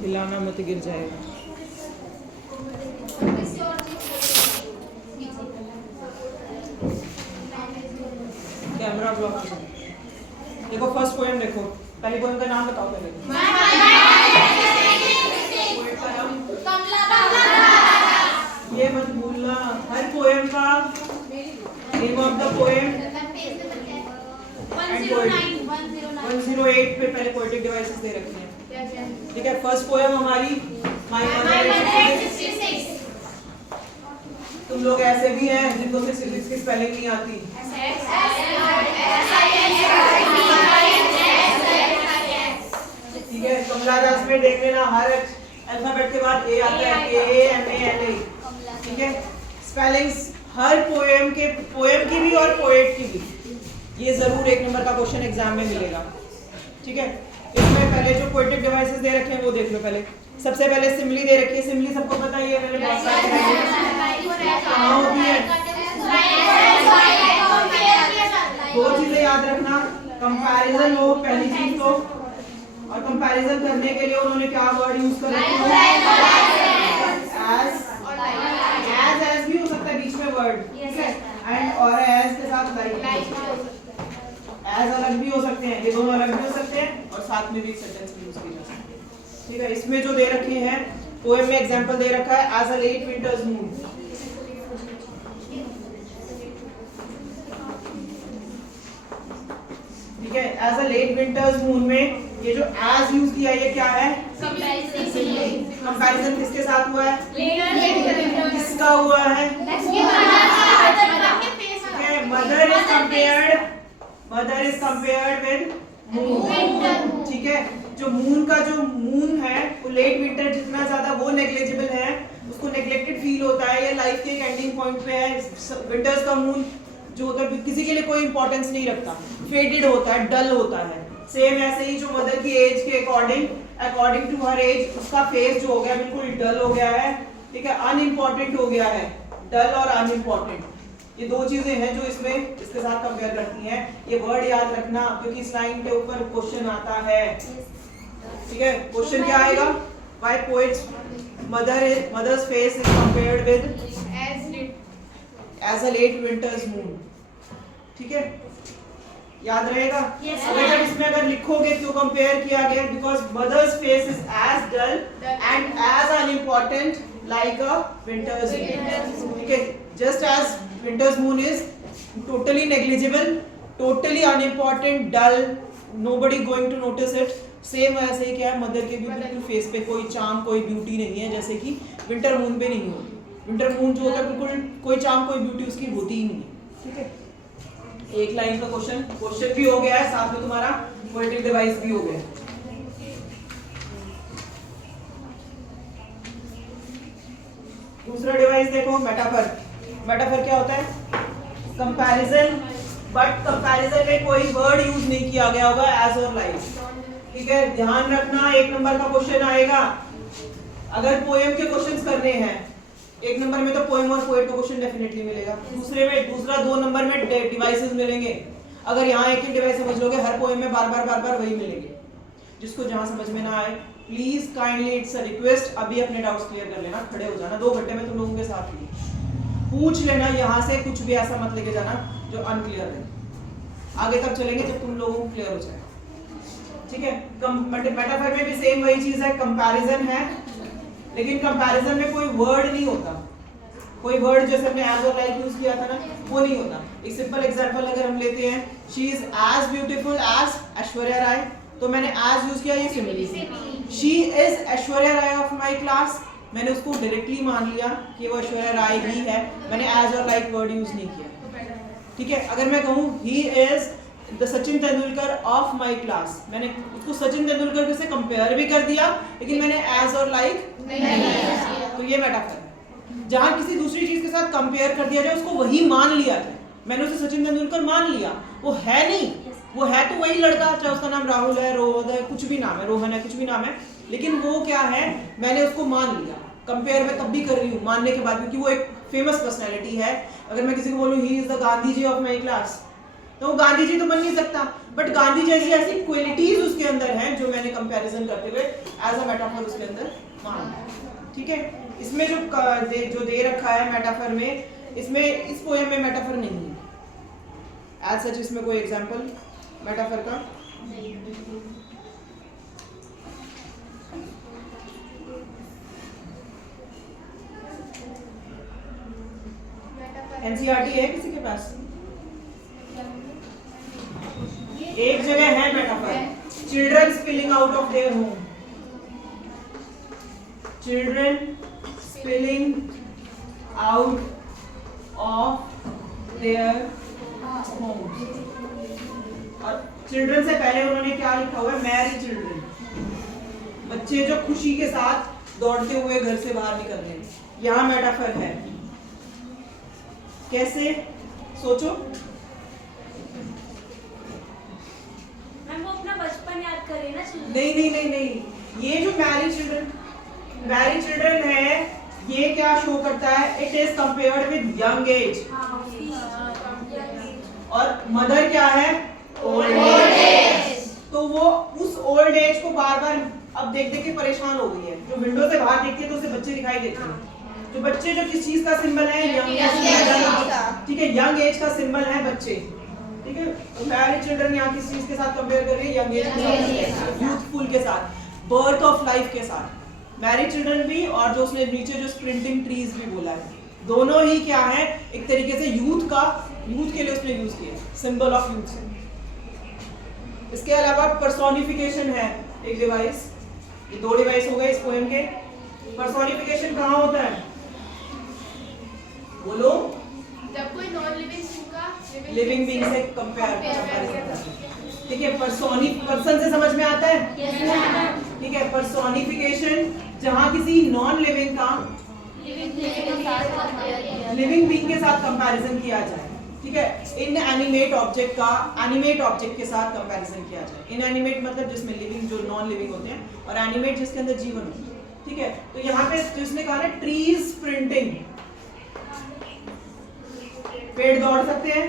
हिलाना मत, गिर जाएगा। Camera block. देखो फर्स्ट पोएम देखो, पहली पोएम का नाम बताओ पहले। ये मत भूलना, हर पोएम का नेम ऑफ द पोएम 108 पे पहले पोएटिक डिवाइसेस दे रखे हैं। ठीक है, फर्स्ट पोएम हमारी माय मदर। तुम लोग ऐसे भी हैं जिनको 66 की स्पेलिंग नहीं आती। ठीक है, कमला दास में देख लेना, हर अल्फाबेट के बाद ए आता है, KAMALA। ठीक है, स्पेलिंग्स हर पोएम की भी और पोएट की भी, ये जरूर 1 नंबर का क्वेश्चन एग्जाम में मिलेगा। ठीक है, इसमें पहले जो पोएटिक डिवाइसेस दे रखे हैं वो देख लो। पहले सबसे पहले सिमिली दे रखी है। सिमिली सबको पता ही है, मैंने बहुत सारे कहाँ होती है। दो चीजें याद रखना, कंपैरिजन हो पहली चीज तो, और कंपैरिजन करने के लिए उन्होंने क्या वर्ड यूज कर रखे हैं, एज भी हो सकता है बीच में वर्ड, ठीक है, एंड और एज के साथ लाइक, एज अलग भी हो सकते हैं, ये दोनों अलग भी हो सकते हैं और साथ में भी एक सेंटेंस में यूज की जा सकती है। ठीक है, इसमें जो दे रखे हैं पोएम में एग्जांपल दे रखा है, as a late winter's moon. ठीक है, as a late winter's moon में ये जो एज यूज किया ये क्या है, कंपैरिजन किसके साथ हुआ है, किसका हुआ है, mother is compared with moon. ठीक है, जो मून है वो लेट विंटर जितना ज्यादा वो नेग्लिजिबल है, उसको नेग्लेक्टेड फील होता है, या लाइफ के एक एंडिंग पॉइंट पे है। विंटर्स का मून जो होता है किसी के लिए कोई इंपॉर्टेंस नहीं रखता, फेडेड होता है, डल होता है। सेम ऐसे ही जो मदर की एज के अकॉर्डिंग टू हर एज उसका फेस जो हो गया बिल्कुल डल हो गया है। ठीक है, अनइम्पोर्टेंट हो गया है, डल और अनइम्पोर्टेंट, ये दो चीजें हैं जो इसमें इसके साथ कंपेयर करती हैं। ये वर्ड याद रखना क्योंकि इस लाइन के ऊपर क्वेश्चन आता है। ठीक है, क्वेश्चन क्या आएगा, why poet's mother's face is compared with as a late winter's moon. ठीक है, याद रहेगा। अगर इसमें अगर लिखोगे क्यों कंपेयर किया गया, because mother's face is as dull and as unimportant like a winter's moon. ठीक है, just as winter's moon is totally negligible, totally unimportant, dull, nobody going to notice it, same ऐसे ही क्या है मदर के भी बिल्कुल फेस पे कोई चार्म कोई ब्यूटी नहीं है, जैसे कि विंटर मून पे नहीं होती। विंटर मून जो होता है बिल्कुल कोई चार्म कोई ब्यूटी उसकी होती ही नहीं है। ठीक है, एक लाइन का क्वेश्चन भी हो गया है, साथ में तुम्हारा पोएटिक डिवाइस भी हो गया। दूसरा डिवाइस देखो, मेटाफर। मेटाफर क्या होता है, कंपैरिजन, बट कंपैरिजन में कोई वर्ड यूज नहीं किया गया होगा एज और लाइक। ठीक है, ध्यान रखना, 1 नंबर का क्वेश्चन आएगा। अगर पोएम के क्वेश्चंस करने हैं 1 नंबर में तो पोएम और पोएट का क्वेश्चन डेफिनेटली मिलेगा। दूसरा 2 नंबर में डिवाइसेस मिलेंगे। अगर यहाँ एक ही डिवाइस समझ लोगे, हर पोएम में बार बार वही मिलेंगे। जिसको जहां समझ में ना आए please kindly, it's a request, अभी अपने डाउट्स क्लियर कर लेना, खड़े हो जाना, 2 घंटे में तुम लोगों के साथ ही पूछ लेना, यहाँ से कुछ भी ऐसा मत लेके जाना जो अनक्लियर है। आगे तक चलेंगे जब तुम लोगों को क्लियर हो जाए। ठीक है, मेटाफर में भी सेम वही चीज है, कंपैरिजन है, लेकिन कंपैरिजन में कोई वर्ड नहीं होता, कोई वर्ड जैसे हमने एज और लाइक यूज किया था ना, वो नहीं होता। एक सिंपल एग्जांपल अगर हम लेते हैं, she is as beautiful as Aishwarya Rai, तो मैंने एज यूज किया, ये simile. She is Aishwarya Rai of my class, मैंने उसको डायरेक्टली मान लिया कि वो ऐश्वर्या राय ही है, मैंने एज और लाइक वर्ड यूज नहीं किया। ठीक है, अगर मैं कहूँ ही is the Sachin Tendulkar of my class, मैंने उसको सचिन तेंदुलकर से कंपेयर भी कर दिया, लेकिन मैंने एज और लाइक नहीं किया। तो ये मेटाफर है, जहां किसी दूसरी चीज के साथ कंपेयर कर दिया जाए, उसको वही मान लिया जाए। मैंने उसे सचिन तेंदुलकर मान लिया, वो है नहीं, वो है तो वही लड़का, चाहे उसका नाम राहुल है, रोहन है, कुछ भी नाम है, रोहन है, कुछ भी नाम है, लेकिन वो क्या है, मैंने उसको मान लिया। कंपेयर मैं तब भी कर रही हूँ मानने के बाद, क्योंकि वो एक फेमस पर्सनैलिटी है। अगर मैं किसी को बोलूँ ही is the Gandhi ji of my class, तो वो गांधी जी तो बन नहीं सकता, बट गांधी जैसी ऐसी क्वालिटीज उसके अंदर हैं जो मैंने कंपैरिजन करते हुए एज अ मेटाफर उसके अंदर मान। ठीक है, इसमें जो दे रखा है मेटाफर में, इसमें इस पोएम में मेटाफर नहीं है एज सच। इसमें कोई एग्जांपल मेटाफर का एनसीईआरटी है किसी के पास? एक जगह है metaphor, children spilling out of their home, children spilling out of their home. और चिल्ड्रन से पहले उन्होंने क्या लिखा हुआ है? मैरी चिल्ड्रन, बच्चे जो खुशी के साथ दौड़ते हुए घर से बाहर निकल रहे हैं। यहाँ मेटाफर है, कैसे सोचो? मैम वो अपना बचपन याद करे ना। नहीं नहीं नहीं नहीं, ये जो मैरी चिल्ड्रन है, ये क्या शो करता है? It is compared with young age. और मदर क्या है? Old age. तो वो उस ओल्ड एज को बार बार अब देख देख के परेशान हो गई है। जो विंडो से बाहर देखती है तो उसे बच्चे दिखाई देते हैं। जो बच्चे जो किस चीज का सिंबल है? Young age. ठीक है, यंग एज का सिंबल है बच्चे। ठीक है, मैरी चिल्ड्रन यहाँ किस चीज के साथ कंपेयर कर रही है? यंग एज के साथ, यूथफुल के साथ, बर्थ ऑफ लाइफ के साथ। मैरी चिल्ड्रन भी, और जो उसने नीचे जो स्प्रिंटिंग ट्रीज भी बोला है, दोनों ही क्या है? एक तरीके से यूथ के लिए उसने यूज किया, सिंबल ऑफ यूथ से। इसके अलावा पर्सोनिफिकेशन है एक डिवाइस, ये दो डिवाइस हो गए इस पोएम के। पर्सोनिफिकेशन कहाँ होता है? बोलो। जब कोई नॉन लिविंग लिविंग बीइंग से कंपेयर। ठीक है, पर्सन से समझ में आता है? ठीक है, पर्सोनिफिकेशन जहाँ किसी नॉन लिविंग का लिविंग बीइंग के साथ कंपैरिजन किया जाए। ठीक है, इनएनिमेट ऑब्जेक्ट का एनिमेट ऑब्जेक्ट के साथ कंपैरिजन किया जाए। इनएनिमेट मतलब जिसमें लिविंग, जो नॉन लिविंग होते हैं, और एनिमेट जिसके अंदर जीवन होता है। ठीक है, तो यहाँ पे जिसने कहा ना ट्रीज प्रिंटिंग, पेड़ दौड़ सकते हैं?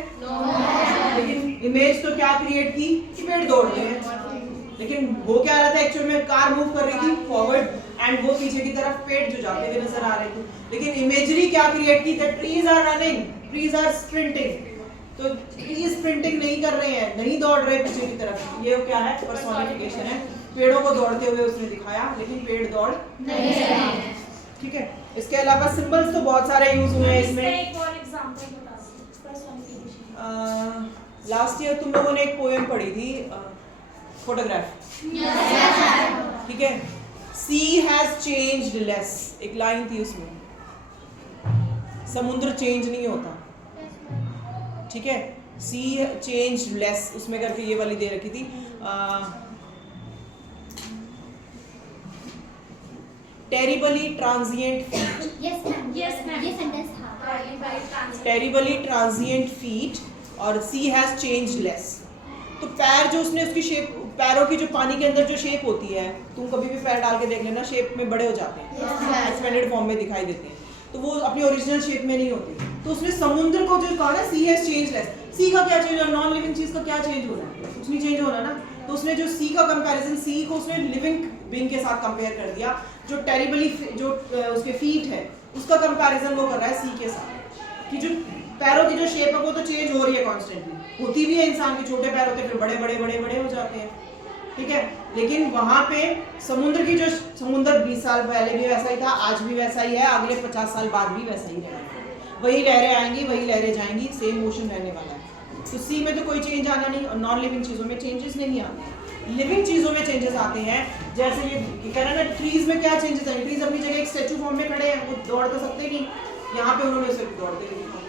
लेकिन इमेज तो क्या क्रिएट की कि पेड़ दौड़ रहे हैं। लेकिन वो क्या रहा था एक्चुअल में? कार मूव कर रही थी फॉरवर्ड, एंड वो पीछे की तरफ पेड़ जो जाते हुए नजर आ रहे थे। लेकिन इमेजरी क्या क्रिएट की? That trees are running, trees are sprinting. तो ट्रीज स्प्रिंटिंग नहीं कर रहे हैं, नहीं दौड़ रहे पीछे की तरफ। ये क्या है? पर्सोनिफिकेशन है। पेड़ों को दौड़ते हुए उसने दिखाया, लेकिन पेड़ दौड़ नहीं रहे। ठीक है, इसके अलावा सिंबल्स तो बहुत सारे यूज हुए हैं इसमें। एक और एग्जांपल बता दो पर्सोनिफिकेशन। लास्ट ईयर तुम लोगों ने एक पोएम पढ़ी थी, फोटोग्राफ। ठीक है, सी हैज चेंज्ड लेस, एक लाइन थी उसमें, समुद्र चेंज नहीं होता। ठीक है, सी चेंज्ड लेस, उसमें करके ये वाली दे रखी थी। Terribly transient feet, terribly transient feet, और सी हैज चेंज्ड लेस। तो पैर जो उसने उसकी शेप, पैरों की जो पानी के अंदर जो शेप होती है, तुम कभी भी पैर डाल के देख लेना, शेप में बड़े हो जाते हैं, एक्सपेंडेड फॉर्म में दिखाई देते हैं, तो वो अपनी ओरिजिनल शेप में नहीं होती। तो उसने समुद्र को जो कहा ना, सी हैज चेंज्ड लेस, सी का क्या चेंज हो रहा है? नॉन लिविंग चीज का क्या चेंज हो रहा है? कुछ नहीं चेंज हो रहा ना। तो उसने जो सी का कंपैरिजन, सी को उसने लिविंग बीइंग के साथ कंपेयर कर दिया। जो टेरिबली जो उसके फीट है, उसका कंपैरिजन वो कर रहा है सी के साथ, कि जो पैरों की जो शेप है वो तो चेंज हो रही है कॉन्स्टेंटली, होती भी है। इंसान के छोटे पैर होते हैं, फिर बड़े बड़े बड़े बड़े हो जाते हैं। ठीक है, लेकिन वहां पे समुद्र की जो, समुद्र 20 साल पहले भी वैसा ही था, आज भी वैसा ही है, अगले 50 साल बाद भी वैसा ही रहेगा। वही लहरें आएंगी, वही लहरें जाएंगी, सेम मोशन रहने वाला है। तो सी में तो कोई चेंज आना नहीं, और नॉन लिविंग चीजों में चेंजेस नहीं आते। लिविंग चीजों में चेंजेस आते हैं। जैसे ये कह रहे हैं ना, ट्रीज में क्या चेंजेस आए? ट्रीज अपनी जगह एक स्टैचू फॉर्म में खड़े हैं, वो दौड़ तो सकते नहीं, यहाँ पे उन्होंने सिर्फ दौड़ते हुए दिखाया।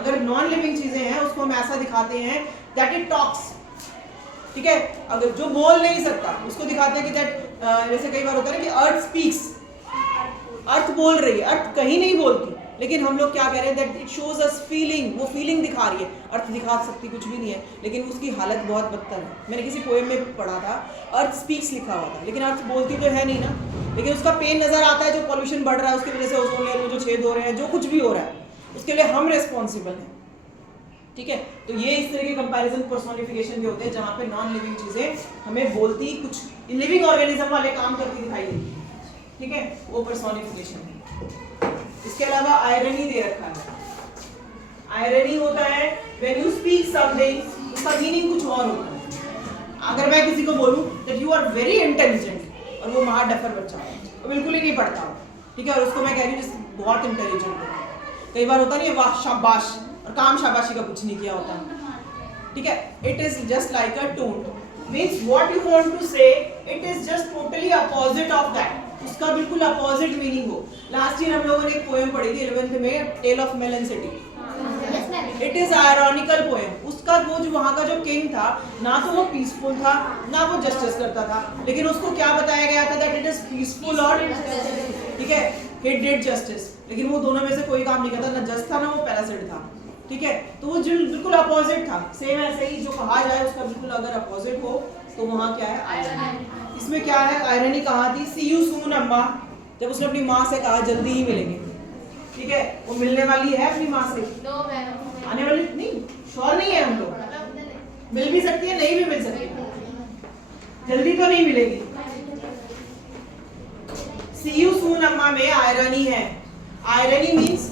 अगर नॉन लिविंग चीजें हैं उसको हम ऐसा दिखाते हैं दैट इट टॉक्स। ठीक है, अगर जो बोल नहीं सकता उसको दिखाते हैं कि दैट, जैसे कई बार होता है ना कि अर्थ स्पीक्स, अर्थ बोल रही है, अर्थ कहीं नहीं बोलती, लेकिन हम लोग क्या कह रहे हैं? That it shows us feeling, वो फीलिंग दिखा रही है। अर्थ दिखा सकती कुछ भी नहीं है, लेकिन उसकी हालत बहुत बदतर है। मैंने किसी पोएम में पढ़ा था, अर्थ स्पीक्स लिखा हुआ था, लेकिन अर्थ बोलती तो है नहीं ना। लेकिन उसका पेन नजर आता है, जो पॉल्यूशन बढ़ रहा है उसकी वजह से, ओजोन लेयर में जो छेद हो रहे हैं, जो कुछ भी हो रहा है, उसके लिए हम रिस्पॉन्सिबल हैं। ठीक है, तो ये इस तरह के कंपैरिजन पर्सोनिफिकेशन के होते हैं जहाँ पे नॉन लिविंग चीजें हमें बोलती कुछ लिविंग ऑर्गेनिज्म वाले काम करती दिखाई देती है, ठीक है, वो पर्सोनिफिकेशन है। इसके अलावा आयरनी दे रखा है। आयरनी होता है व्हेन यू स्पीक समथिंग, उसका मीनिंग कुछ और होता है। अगर मैं किसी को बोलूं that you are very intelligent और वो महा डफर बच्चा है, वो बिल्कुल ही नहीं पढ़ता, ठीक है, और उसको मैं कह रही हूँ बहुत इंटेलिजेंट है, कई बार होता नहीं है वाह शाबाश, और काम शाबाशी का कुछ नहीं किया होता, ठीक है। It is just like a tone, means what you want to say it is just totally opposite of that, उसका बिल्कुल अपोजिट मीनिंग हो। लास्ट ईयर हम लोगों ने एक पोएम पढ़ी थी 11th में, tale of melon city. It is ironical poem. उसका वो जो वहाँ का जो किंग था, ना तो वो पीसफुल था ना वो जस्टिस करता था, लेकिन उसको क्या बताया गया था दैट इट इज पीसफुल और ठीक है, ही डिड जस्टिस, लेकिन वो दोनों में से कोई काम नहीं करता, ना जस्ट था ना वो पैरासाइट था, ठीक है। तो वो जो बिल्कुल अपोजिट था, सेम ऐसे ही जो कहा जाए उसका बिल्कुल अगर अपोजिट हो तो वहाँ क्या है, आयरनी। इसमें क्या है, आयरनी कहा थी सी यू सून अम्मा, जब उसने अपनी माँ से कहा जल्दी ही मिलेंगे, ठीक है, वो मिलने वाली है अपनी माँ से, आने वाली नहीं, श्योर नहीं है हम लोग, मिल भी सकती है नहीं भी मिल सकती है, जल्दी तो नहीं मिलेगी। सी यू सून अम्मा में आयरनी है। Irony means